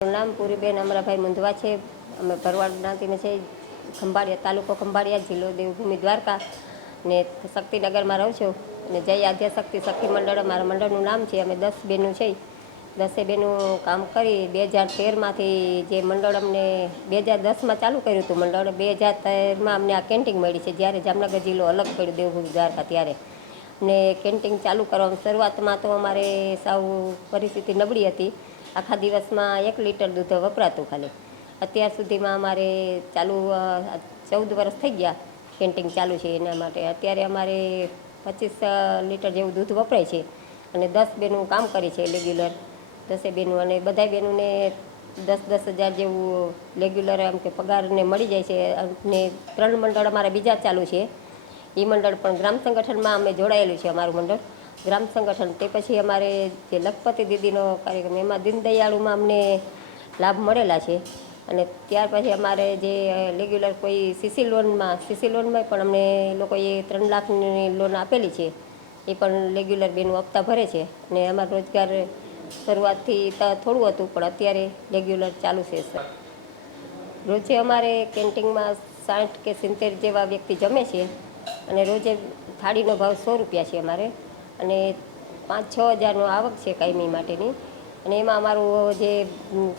મારું નામ પૂરીબેન અમરાભાઈ મુંદવા છે। અમે ભરવાડ જ્ઞાતિને છે। ખંભાળિયા તાલુકો ખંભાળિયા જિલ્લો દેવભૂમિ દ્વારકા ને શક્તિનગરમાં રહું છું। અને જય આદ્યશક્તિ સખી મંડળ અમારા મંડળનું નામ છે। અમે 10 બહેનો છે। 10 બહેનો કામ કરી 2013માંથી જે મંડળ અમને 2010માં ચાલુ કર્યું હતું મંડળ 2013માં અમને આ કેન્ટીન મળી છે। જ્યારે જામનગર જિલ્લો અલગ પડ્યો દેવભૂમિ દ્વારકા ત્યારે ને કેન્ટીન ચાલુ કરવામાં શરૂઆતમાં તો અમારે સાવ પરિસ્થિતિ નબળી હતી। આખા દિવસમાં 1 લીટર દૂધ વપરાતું ખાલી। અત્યાર સુધીમાં અમારે ચાલુ 14 વર્ષ થઈ ગયા કેન્ટીન ચાલુ છે એના માટે। અત્યારે અમારે 25 લીટર જેવું દૂધ વપરાય છે અને 10 બહેનો કામ કરે છે રેગ્યુલર 10 બહેનો। અને બધા બહેનોને 10-10 હજાર જેવું રેગ્યુલર આમ કે પગારને મળી જાય છે। અને 3 મંડળ અમારા બીજા ચાલુ છે। એ મંડળ પણ ગ્રામ સંગઠનમાં અમે જોડાયેલું છે અમારું મંડળ ગ્રામ સંગઠન। તે પછી અમારે જે લખપતિ દીદીનો કાર્યક્રમ એમાં દીનદયાળુમાં અમને લાભ મળેલા છે। અને ત્યાર પછી અમારે જે રેગ્યુલર કોઈ સીસી લોનમાં પણ અમને લોકોએ 3 લાખની લોન આપેલી છે। એ પણ રેગ્યુલર બેનો હપ્તા ભરે છે। અને અમારો રોજગાર શરૂઆતથી થોડું હતું પણ અત્યારે રેગ્યુલર ચાલુ છે। રોજે અમારે કેન્ટીનમાં 60 કે 70 જેવા વ્યક્તિ જમે છે। અને રોજે થાળીનો ભાવ 100 રૂપિયા છે અમારે। અને 5-6 હજારનો આવક છે કાયમી માટેની। અને એમાં અમારું જે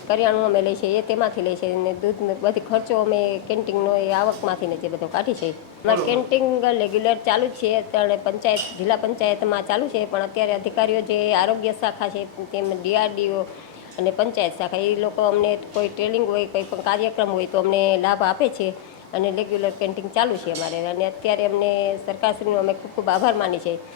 કરિયાણું અમે લઈએ છીએ એ તેમાંથી લઈએ છીએ અને દૂધ બધી ખર્ચો અમે કેન્ટીનનો એ આવકમાંથીને જે બધો કાઢી છે। અમારી કેન્ટીન રેગ્યુલર ચાલુ જ છે। અત્યારે પંચાયત જિલ્લા પંચાયતમાં ચાલુ છે પણ અત્યારે અધિકારીઓ જે આરોગ્ય શાખા છે તેમ DRDO અને પંચાયત શાખા એ લોકો અમને કોઈ ટ્રેનિંગ હોય કોઈ પણ કાર્યક્રમ હોય તો અમને લાભ આપે છે। અને રેગ્યુલર કેન્ટીન ચાલુ છે અમારે। અને અત્યારે અમને સરકારશ્રીનો અમે ખૂબ ખૂબ આભાર માની છે।